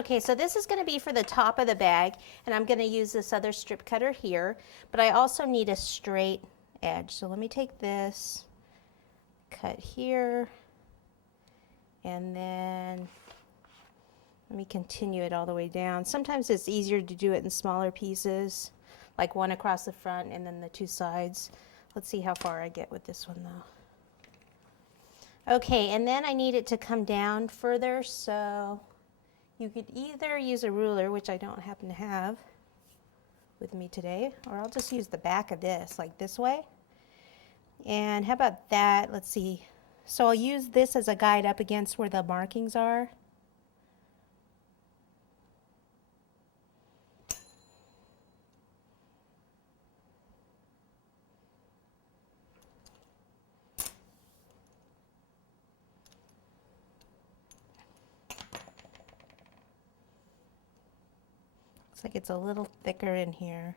Okay, so this is going to be for the top of the bag, and I'm going to use this other strip cutter here, but I also need a straight edge. So let me take this, cut here, and then let me continue it all the way down. Sometimes it's easier to do it in smaller pieces, like one across the front and then the two sides. Let's see how far I get with this one though. Okay, and then I need it to come down further, so you could either use a ruler, which I don't happen to have with me today, or I'll just use the back of this, like this way. And how about that? Let's see. So I'll use this as a guide up against where the markings are. Looks like it's a little thicker in here.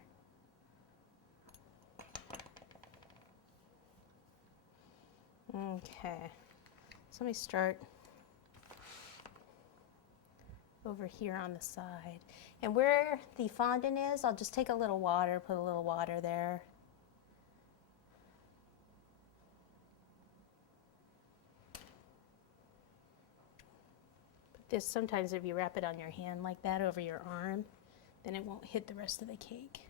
Okay, so let me start over here on the side. And where the fondant is, I'll just take a little water, put a little water there. Put this, sometimes if you wrap it on your hand like that over your arm, then it won't hit the rest of the cake.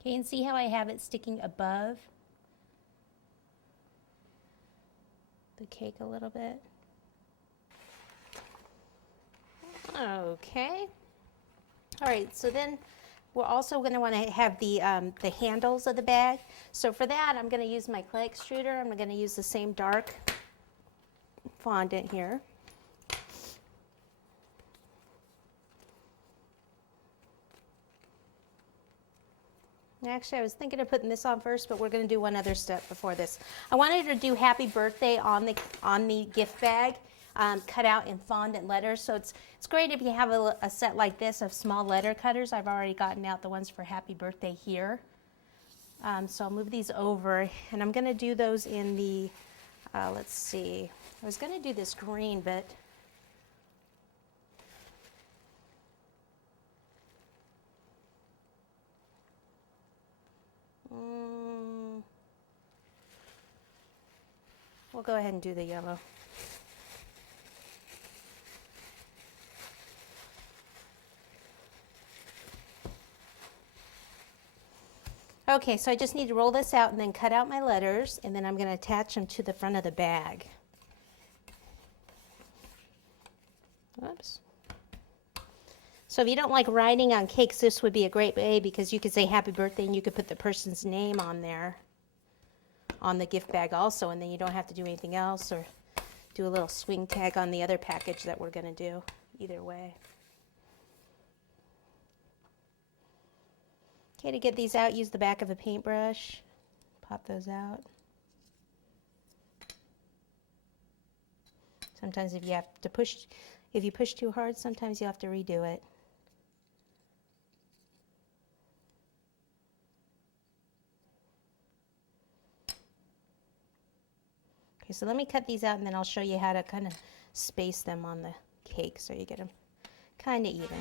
Okay, and see how I have it sticking above the cake a little bit? Okay. All right, so then we're also going to want to have the handles of the bag. So for that, I'm going to use my clay extruder. I'm going to use the same dark fondant here. Actually, I was thinking of putting this on first, but we're going to do one other step before this. I wanted to do happy birthday on the gift bag, cut out in fondant letters. So it's great if you have a set like this of small letter cutters. I've already gotten out the ones for happy birthday here. So I'll move these over, and I'm going to do those in the, let's see, I was going to do this green, but we'll go ahead and do the yellow. Okay, so I just need to roll this out and then cut out my letters, and then I'm going to attach them to the front of the bag. Whoops. So if you don't like writing on cakes, this would be a great way, because you could say happy birthday and you could put the person's name on there on the gift bag also, and then you don't have to do anything else or do a little swing tag on the other package that we're going to do either way. Okay, to get these out, use the back of a paintbrush. Pop those out. Sometimes if you push too hard, sometimes you have to redo it. Okay, so let me cut these out, and then I'll show you how to kind of space them on the cake so you get them kind of even.